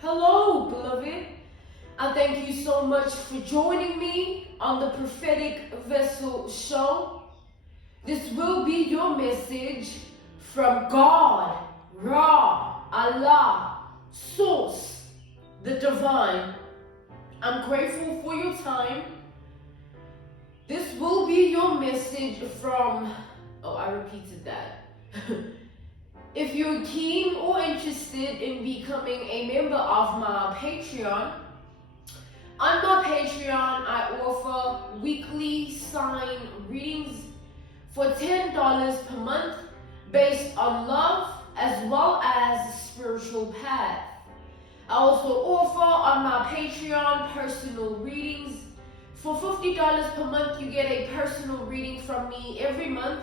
Hello, beloved. I thank you so much for joining me on the Prophetic Vessel Show. This will be your message from God, Ra, Allah, Source, the Divine. I'm grateful for your time. This will be your message from, I repeated that. If you're keen or interested in becoming a member of my Patreon, on my Patreon I offer weekly sign readings for $10 per month based on love as well as spiritual path. I also offer on my Patreon personal readings. For $50 per month, you get a personal reading from me every month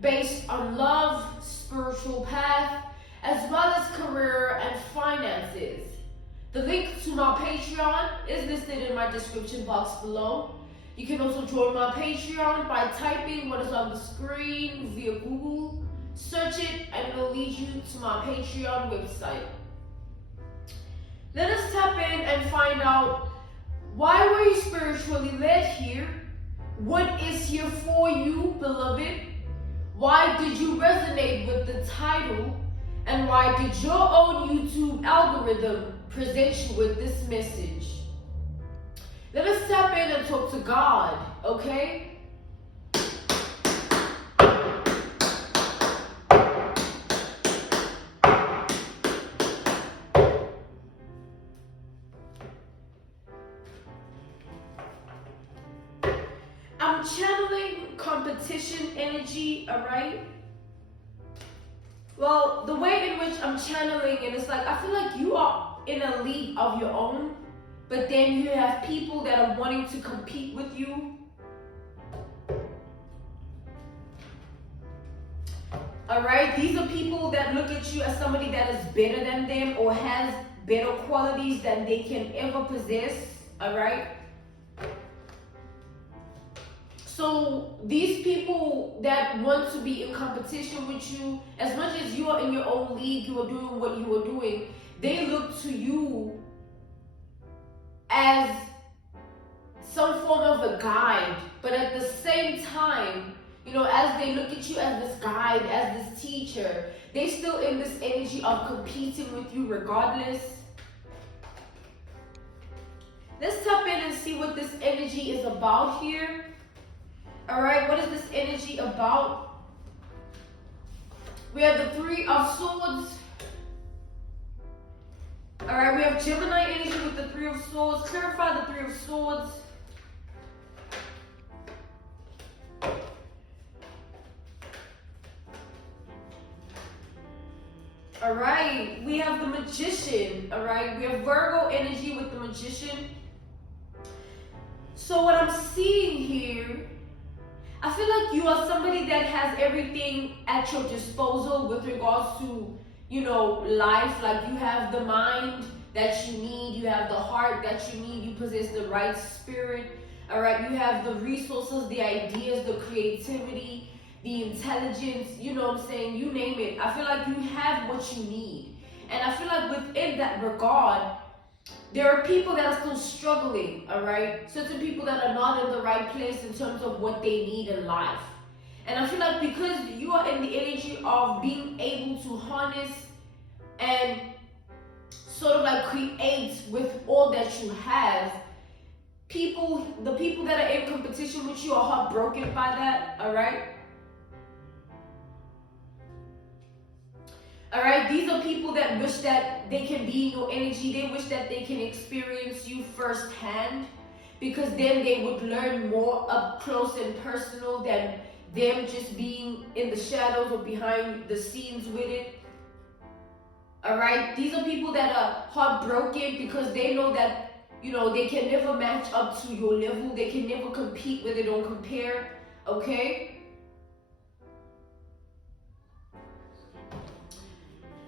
based on love, spiritual path, as well as career and finances. The link to my Patreon is listed in my description box below. You can also join my Patreon by typing what is on the screen via Google. Search it and it will lead you to my Patreon website. Let us tap in and find out, why were you spiritually led here? What is here for you, beloved? Why did you resonate with the title? And why did your own YouTube algorithm present you with this message? Let us tap in and talk to God, okay? I'm channeling competition energy, alright? Well, the way in which I'm channeling it is like, I feel like you are in a league of your own, but then you have people that are wanting to compete with you. Alright, these are people that look at you as somebody that is better than them or has better qualities than they can ever possess, alright? So these people that want to be in competition with you, as much as you are in your own league, you are doing what you are doing, they look to you as some form of a guide. But at the same time, as they look at you as this guide, as this teacher, they still in this energy of competing with you regardless. Let's tap in and see what this energy is about here. Alright, what is this energy about? We have the Three of Swords. Alright, we have Gemini energy with the Three of Swords. Clarify the Three of Swords. Alright, we have the Magician. Alright, we have Virgo energy with the Magician. So what I'm seeing here, I feel like you are somebody that has everything at your disposal with regards to, life. Like you have the mind that you need, you have the heart that you need, you possess the right spirit, all right? You have the resources, the ideas, the creativity, the intelligence, you know what I'm saying? You name it. I feel like you have what you need. And I feel like within that regard, there are people that are still struggling, all right? Certain people that are not in the right place in terms of what they need in life. And I feel like because you are in the energy of being able to harness and sort of like create with all that you have, the people that are in competition with you are heartbroken by that, all right? Alright, these are people that wish that they can be in your energy. They wish that they can experience you firsthand, because then they would learn more up close and personal than them just being in the shadows or behind the scenes with it. Alright, these are people that are heartbroken because they know that, they can never match up to your level. They can never compete with it or compare, okay?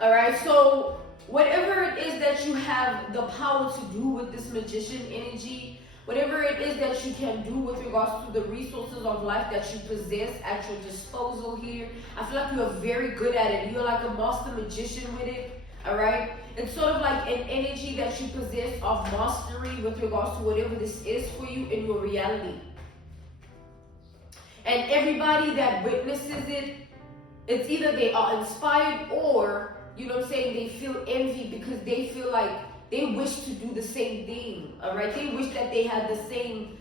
Alright, so whatever it is that you have the power to do with this Magician energy, whatever it is that you can do with regards to the resources of life that you possess at your disposal here, I feel like you are very good at it. You're like a master magician with it, all right? it's sort of like an energy that you possess of mastery with regards to whatever this is for you in your reality. And everybody that witnesses it, it's either they are inspired or, you know what I'm saying, they feel envy because they feel like they wish to do the same thing, all right? They wish that they had the same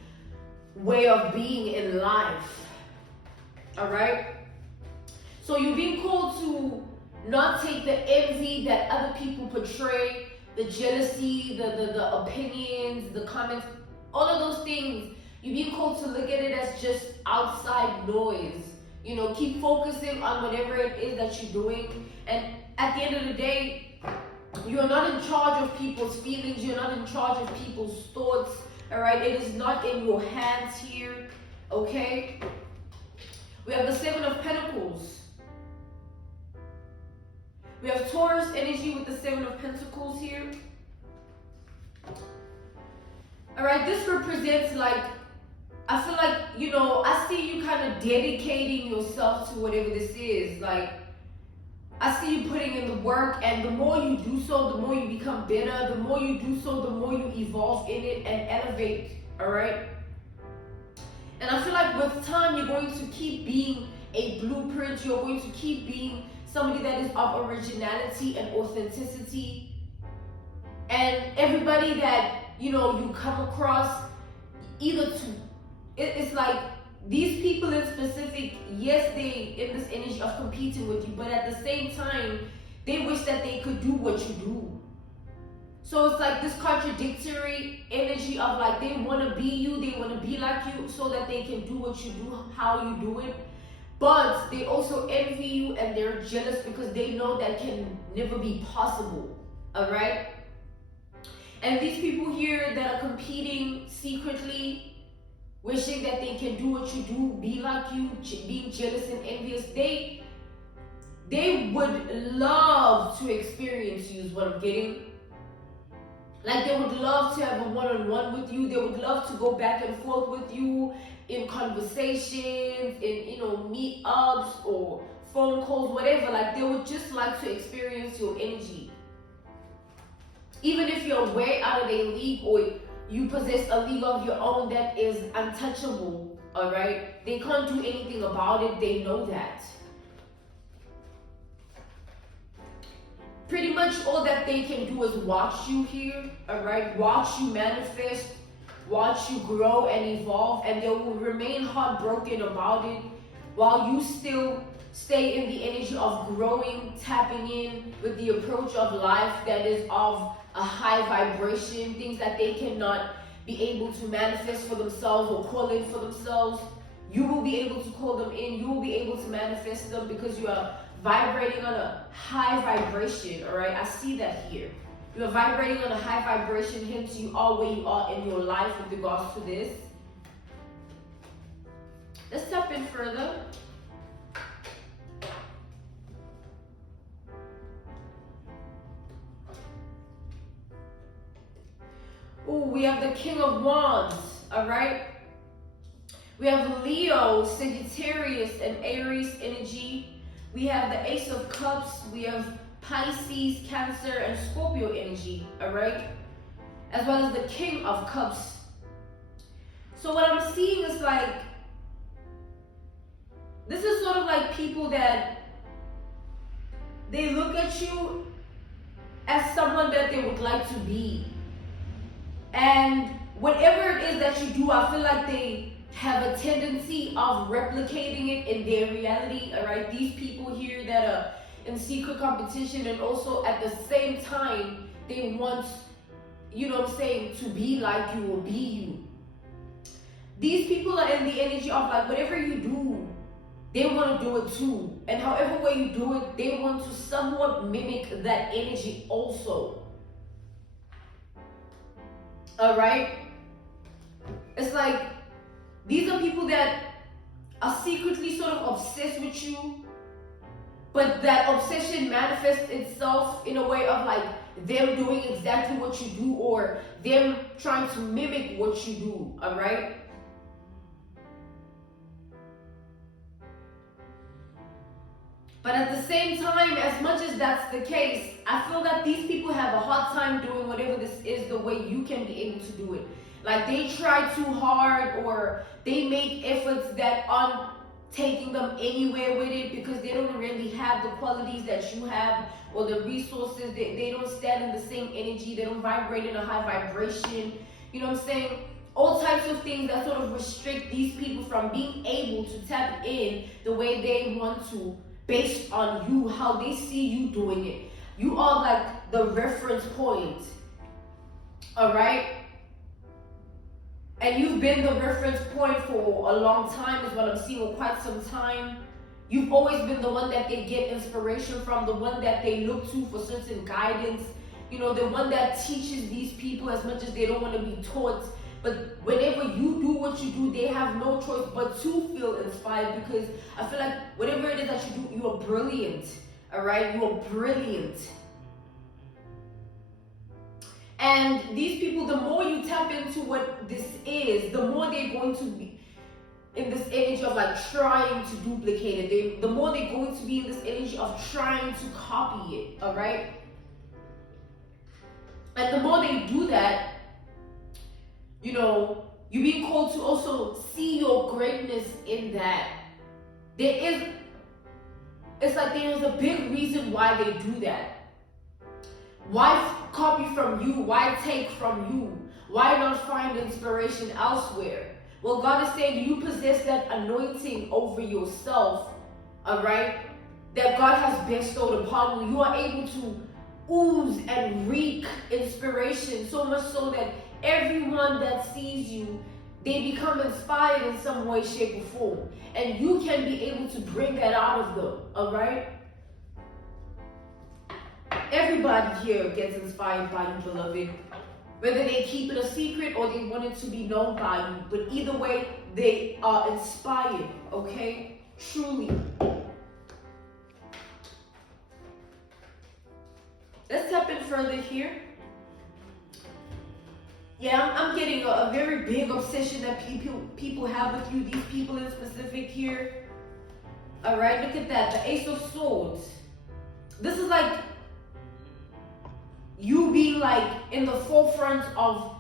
way of being in life, all right? So you're being called to not take the envy that other people portray, the jealousy, the opinions, the comments, all of those things. You're being called to look at it as just outside noise. You know, keep focusing on whatever it is that you're doing. And at the end of the day, you're not in charge of people's feelings. You're not in charge of people's thoughts. All right? It is not in your hands here. Okay? We have the Seven of Pentacles. We have Taurus energy with the Seven of Pentacles here. All right? This represents like, I feel like, you know, I see you kind of dedicating yourself to whatever this is. Like, I see you putting in the work, and the more you do so, the more you become better. The more you do so, the more you evolve in it and elevate, all right? And I feel like with time, you're going to keep being a blueprint. You're going to keep being somebody that is of originality and authenticity. And everybody that, you know, you come across, either to it's like these people in specific, yes, they in this energy of competing with you, but at the same time, they wish that they could do what you do. So it's like this contradictory energy of like they want to be you, they want to be like you so that they can do what you do, how you do it. But they also envy you and they're jealous because they know that can never be possible. All right? And these people here that are competing secretly, wishing that they can do what you do, be like you, being jealous and envious, they would love to experience you is what I'm getting. Like they would love to have a one-on-one with you. They would love to go back and forth with you in conversations, in, you know, meetups or phone calls, whatever. Like they would just like to experience your energy. Even if you're way out of their league or you possess a league of your own that is untouchable, all right? They can't do anything about it. They know that. Pretty much all that they can do is watch you here, all right? Watch you manifest, watch you grow and evolve, and they will remain heartbroken about it while you still stay in the energy of growing, tapping in with the approach of life that is of a high vibration, things that they cannot be able to manifest for themselves or call in for themselves. You will be able to call them in. You will be able to manifest them because you are vibrating on a high vibration, all right? I see that here. You are vibrating on a high vibration, hence you are where you are in your life with regards to this. Let's step in further. Oh, we have the King of Wands, all right? We have Leo, Sagittarius, and Aries energy. We have the Ace of Cups. We have Pisces, Cancer, and Scorpio energy, all right? As well as the King of Cups. So what I'm seeing is like, this is sort of like people that they look at you as someone that they would like to be. And whatever it is that you do, I feel like they have a tendency of replicating it in their reality, all right? These people here that are in secret competition, and also at the same time, they want, you know what I'm saying, to be like you or be you. These people are in the energy of like, whatever you do, they want to do it too. And however way you do it, they want to somewhat mimic that energy also. All right? It's like, these are people that are secretly sort of obsessed with you, but that obsession manifests itself in a way of like them doing exactly what you do or them trying to mimic what you do, all right? But at the same time, as much as that's the case, I feel that these people have a hard time doing whatever this is the way you can be able to do it. Like they try too hard, or they make efforts that aren't taking them anywhere with it, because they don't really have the qualities that you have, or the resources. They don't stand in the same energy. They don't vibrate in a high vibration. You know what I'm saying? All types of things that sort of restrict these people from being able to tap in the way they want to, based on you, how they see you doing it. You are like the reference point. All right? And you've been the reference point for a long time, is what I'm seeing, for quite some time. You've always been the one that they get inspiration from, the one that they look to for certain guidance. You know, the one that teaches these people as much as they don't want to be taught. But whenever you do what you do, they have no choice but to feel inspired, because I feel like whatever it is that you do, you are brilliant. All right? You are brilliant. And these people, the more you tap into what this is, the more they're going to be in this energy of like trying to duplicate it. The more they're going to be in this energy of trying to copy it. All right? And the more they do that, you know, you're being called to also see your greatness in that. It's like there is a big reason why they do that. Why copy from you? Why take from you? Why not find inspiration elsewhere? Well, God is saying you possess that anointing over yourself, all right, that God has bestowed upon you. You are able to ooze and reek inspiration, so much so that everyone that sees you, they become inspired in some way, shape, or form. And you can be able to bring that out of them, all right? Everybody here gets inspired by you, beloved. Whether they keep it a secret or they want it to be known by you. But either way, they are inspired, okay? Truly. Let's tap in further here. Yeah, I'm getting a very big obsession that people have with you. These people in specific here. All right, look at that. The Ace of Swords. This is like you being like in the forefront of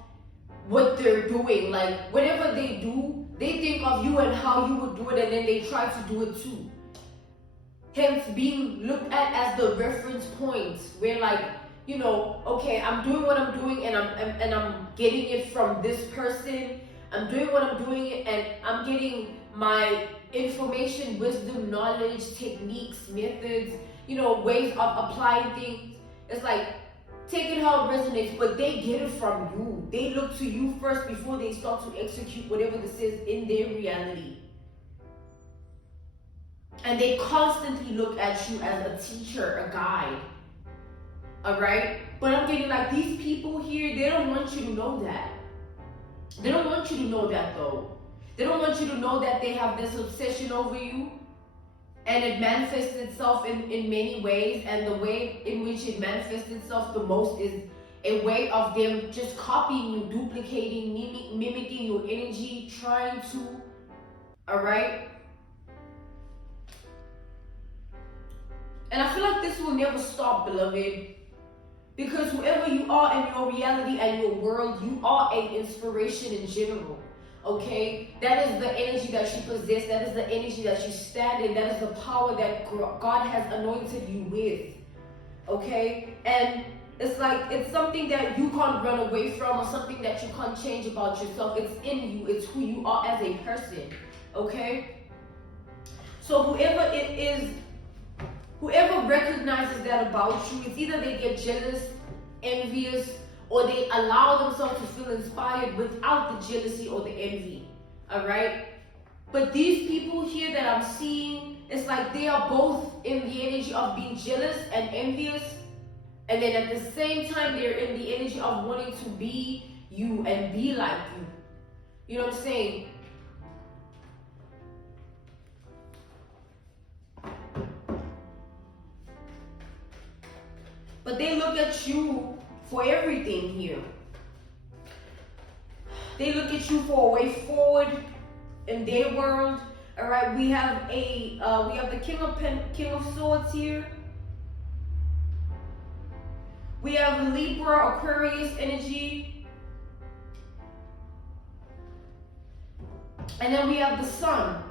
what they're doing. Like whatever they do, they think of you and how you would do it, and then they try to do it too. Hence being looked at as the reference point, where like, you know, okay, I'm doing what I'm doing, and I'm getting it from this person. I'm doing what I'm doing, and I'm getting my information, wisdom, knowledge, techniques, methods, you know, ways of applying things. It's like, take it how it resonates, but they get it from you. They look to you first before they start to execute whatever this is in their reality. And they constantly look at you as a teacher, a guide. All right? But I'm getting like these people here, they don't want you to know that. They don't want you to know that though. They don't want you to know that they have this obsession over you. And it manifests itself in many ways. And the way in which it manifests itself the most is a way of them just copying you, duplicating, mimicking your energy, trying to. All right? And I feel like this will never stop, beloved. Because whoever you are in your reality and your world, you are an inspiration in general. Okay? That is the energy that you possess. That is the energy that you stand in. That is the power that God has anointed you with. Okay? And it's like, it's something that you can't run away from, or something that you can't change about yourself. It's in you. It's who you are as a person. Okay? So whoever it is, whoever recognizes that about you, it's either they get jealous, envious, or they allow themselves to feel inspired without the jealousy or the envy. All right? But these people here that I'm seeing, it's like they are both in the energy of being jealous and envious. And then at the same time, they're in the energy of wanting to be you and be like you. You know what I'm saying? But they look at you for everything here. They look at you for a way forward in their world. All right, we have the King of Swords here. We have Libra, Aquarius energy. And then we have the Sun.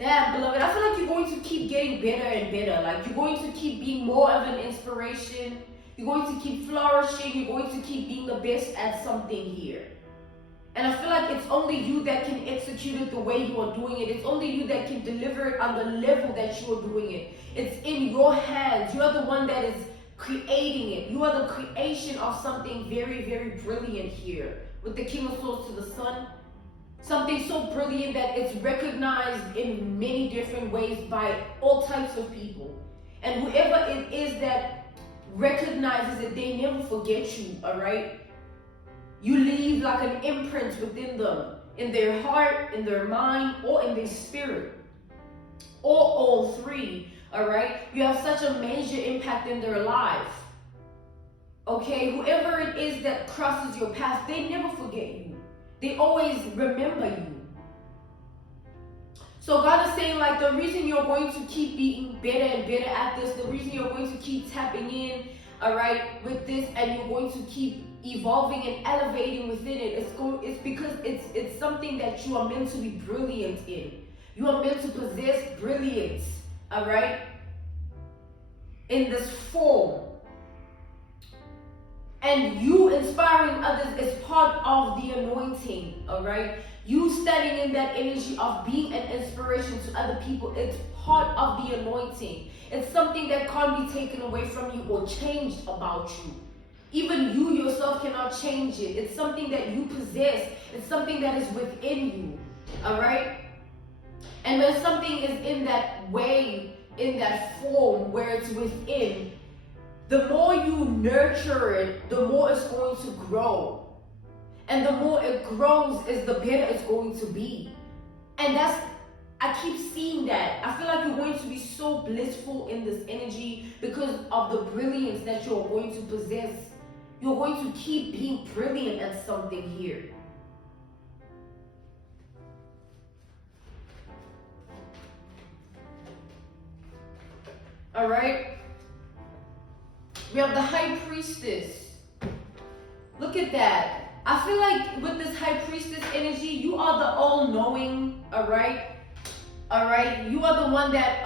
Damn, beloved, I feel like you're going to keep getting better and better. Like, you're going to keep being more of an inspiration. You're going to keep flourishing. You're going to keep being the best at something here. And I feel like it's only you that can execute it the way you are doing it. It's only you that can deliver it on the level that you are doing it. It's in your hands. You are the one that is creating it. You are the creation of something very, very brilliant here. With the King of Swords to the Sun. Something so brilliant that it's recognized in many different ways by all types of people. And whoever it is that recognizes it, they never forget you, all right? You leave like an imprint within them, in their heart, in their mind, or in their spirit. Or all three, all right? You have such a major impact in their life. Okay, whoever it is that crosses your path, they never forget you. They always remember you. So God is saying, like, the reason you're going to keep being better and better at this, the reason you're going to keep tapping in, all right, with this, and you're going to keep evolving and elevating within it, it's because it's something that you are meant to be brilliant in. You are meant to possess brilliance, all right, in this form. And you inspiring others is part of the anointing, all right? You standing in that energy of being an inspiration to other people, it's part of the anointing. It's something that can't be taken away from you or changed about you. Even you yourself cannot change it. It's something that you possess. It's something that is within you, all right? And when something is in that way, in that form where it's within, the more you nurture it, the more it's going to grow. And the more it grows, is the better it's going to be. And I keep seeing that. I feel like you're going to be so blissful in this energy because of the brilliance that you're going to possess. You're going to keep being brilliant at something here. All right. We have the High Priestess. Look at that. I feel like with this High Priestess energy, you are the all-knowing, all right? All right? You are the one that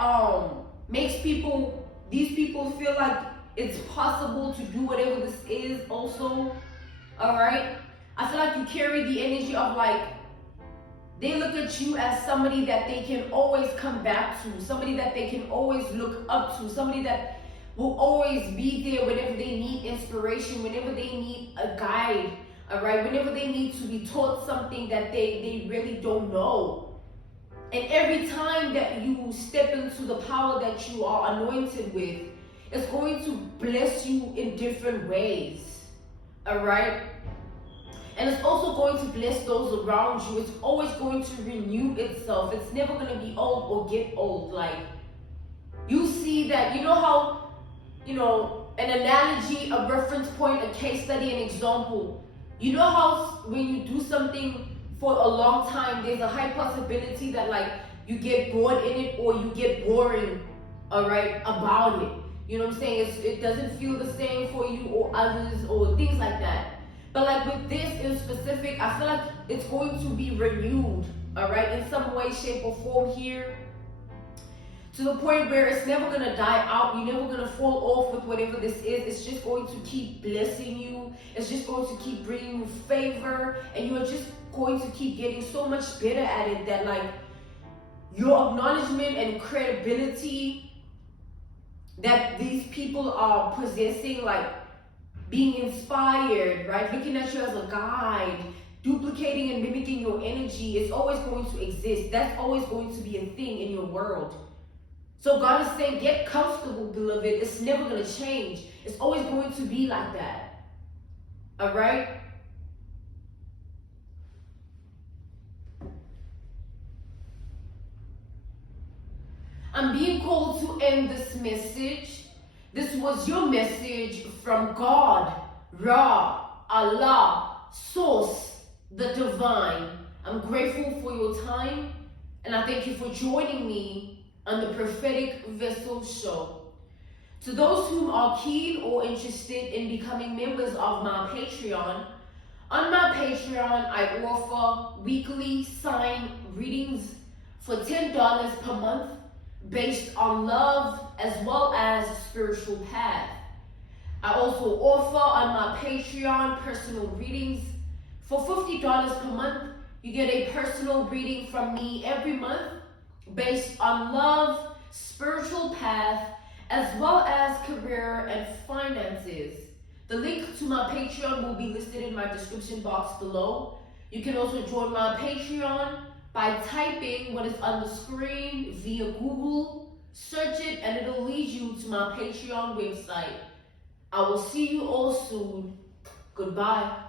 makes these people feel like it's possible to do whatever this is also, all right? I feel like you carry the energy of, like, they look at you as somebody that they can always come back to, somebody that they can always look up to, somebody that will always be there whenever they need inspiration, whenever they need a guide, all right? Whenever they need to be taught something that they really don't know. And every time that you step into the power that you are anointed with, it's going to bless you in different ways, all right? And it's also going to bless those around you. It's always going to renew itself. It's never going to be old or get old. Like, you see that, you know how, an analogy, a reference point, a case study, an example. You know how when you do something for a long time, there's a high possibility that, like, you get bored in it or you get boring, all right, about it. You know what I'm saying? It doesn't feel the same for you or others or things like that. But, like, with this in specific, I feel like it's going to be renewed, all right, in some way, shape, or form here. To the point where it's never going to die out. You're never going to fall off with whatever this is. It's just going to keep blessing you. It's just going to keep bringing you favor. And you're just going to keep getting so much better at it that, like, your acknowledgement and credibility that these people are possessing, like, being inspired, right? Looking at you as a guide, duplicating and mimicking your energy is always going to exist. That's always going to be a thing in your world. So God is saying, get comfortable, beloved. It's never going to change. It's always going to be like that. All right? I'm being called to end this message. This was your message from God, Ra, Allah, Source, the Divine. I'm grateful for your time. And I thank you for joining me on the Prophetic Vessel Show. To those who are keen or interested in becoming members of my Patreon, on my Patreon I offer weekly sign readings for $10 per month based on love as well as spiritual path. I also offer on my Patreon personal readings. For $50 per month, you get a personal reading from me every month based on love, spiritual path, as well as career and finances. The link to my Patreon will be listed in my description box below. You can also join my Patreon by typing what is on the screen via Google. Search it and it'll lead you to my Patreon website. I will see you all soon. Goodbye.